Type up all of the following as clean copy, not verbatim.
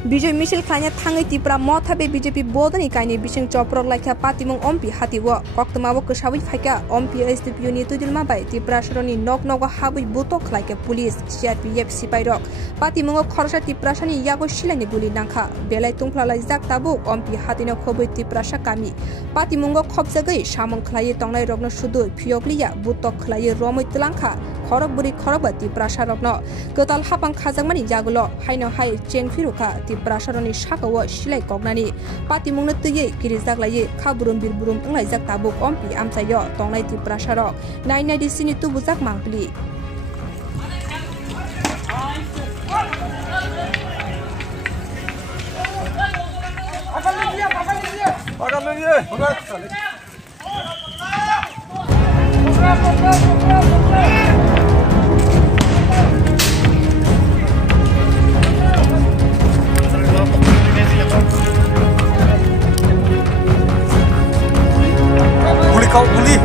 Bijoi misil khanya thangai tipra mothabe BJP bodani kaini bising choprok laikha patimung ompi hatiwo koktamawo kesawi phaika ompi SDPU ni tudilma bai tipra sroni nok habui butok khlaike police CRPF sipairok patimungo khorsa tipra sani yago silani guli nangkha belai tungplalai jak tabuk ompi hatino khobui tipra sakami patimungo khobjagai samung khlai tongnai rokno sudu phiokliya butok khlai romoi tlangkha khorok buri khorok tipra sarokno kotal hapang khajangmani jagulo haino hai chengfiruka tipra saroni sakawo silai koknani patimungno tuyei kirijak lai khaburum birburum tunglai jak tabuk ompi amchayo tongnai tipra sarok nainai disini tubujak mangpli kau beli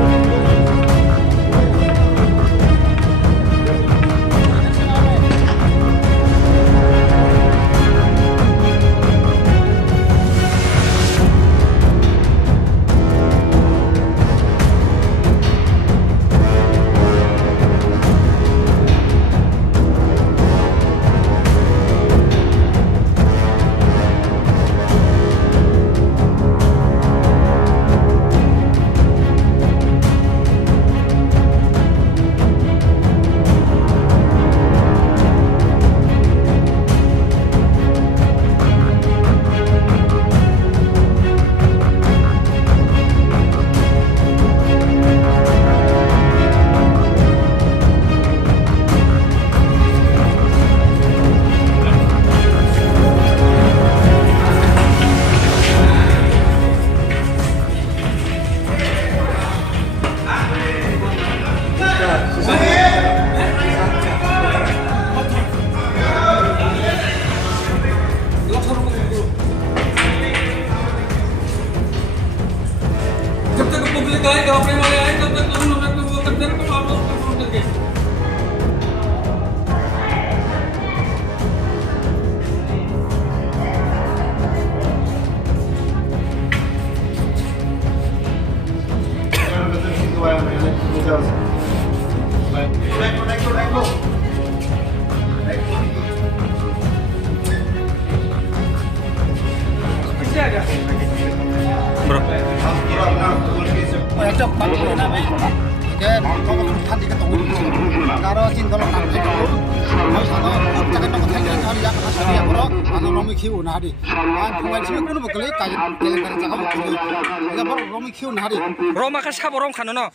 Roma ka sabo rom khano no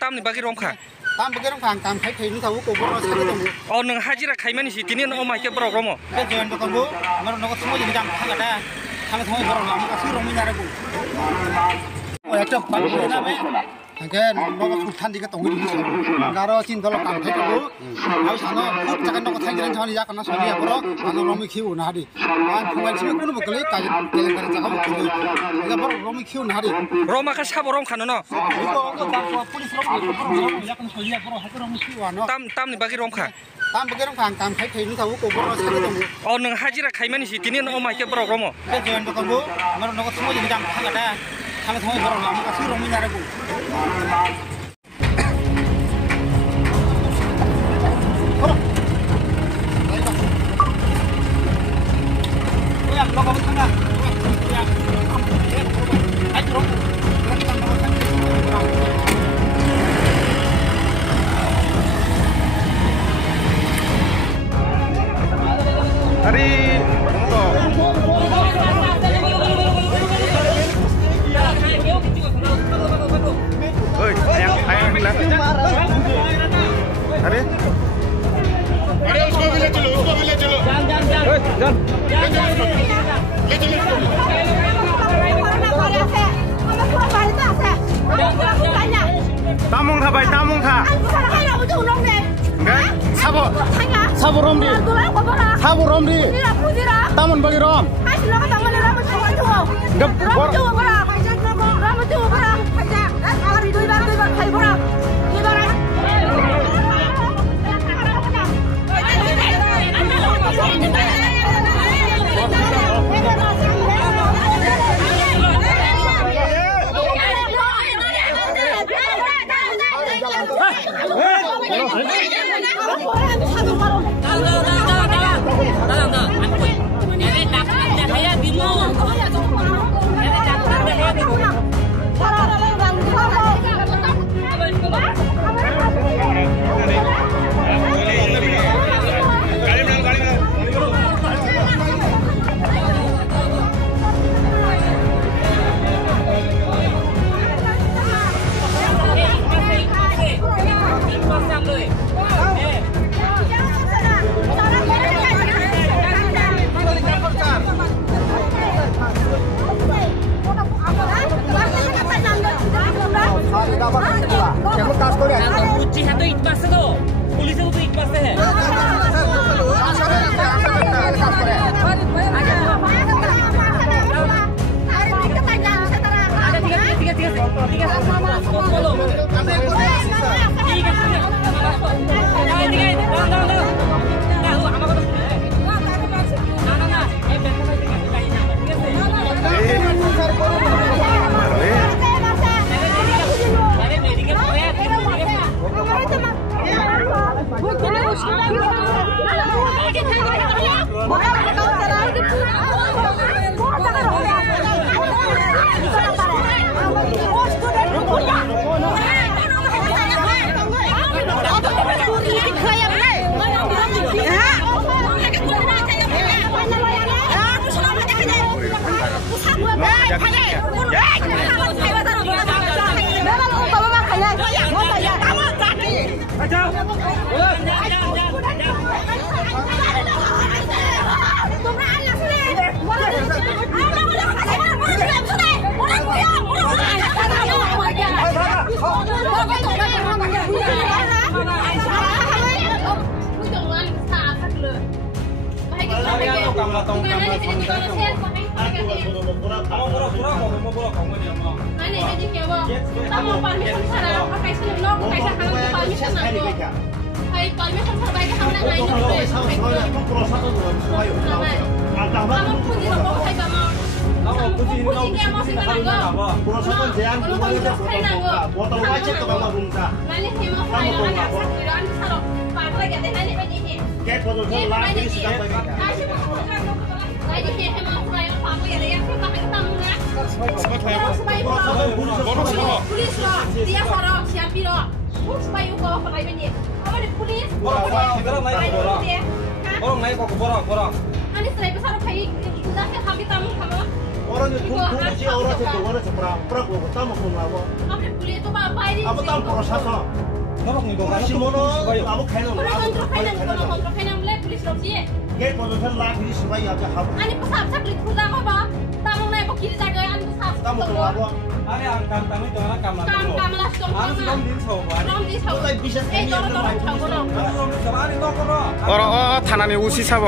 tam ni bagi rom kha tam bagi rom khang tam khai thei nu thawu ko boro sare dong o nang hajira khaimani si tini no ma ke boro romo ke jen to kongo ngaro no ko thmo ji jam khanga da khanga thmo boro lam ka su rom ni ra ko o ekta pan na be again no ko than di ka tong ni ngaro chin dolo kam thai ko au sano ko ta kan no ko thai jan thani ya kana sali boro ano romi khiu na di an phungai chi ko no bokle ka ke ka ja ka ko ga boro romi khiu na di roma ka sabo rom khano no ko ta ko police rom ya kana sali boro ha romi khiu no tam ni bagi rom kha tam bagi rom khang tam khai thei nu thawu ko boro sare dong o nang hajira khaimani si tini no ma ke boro romo ke jen to kongo ngaro no ko thmo ji jam khanga da khanga thmo boro lam ka su romi na ra ko Tamung tha bai tamung tha. Sabu rom di. Sabu rom di. Tamun bagi rom. थानानै उसी छ अब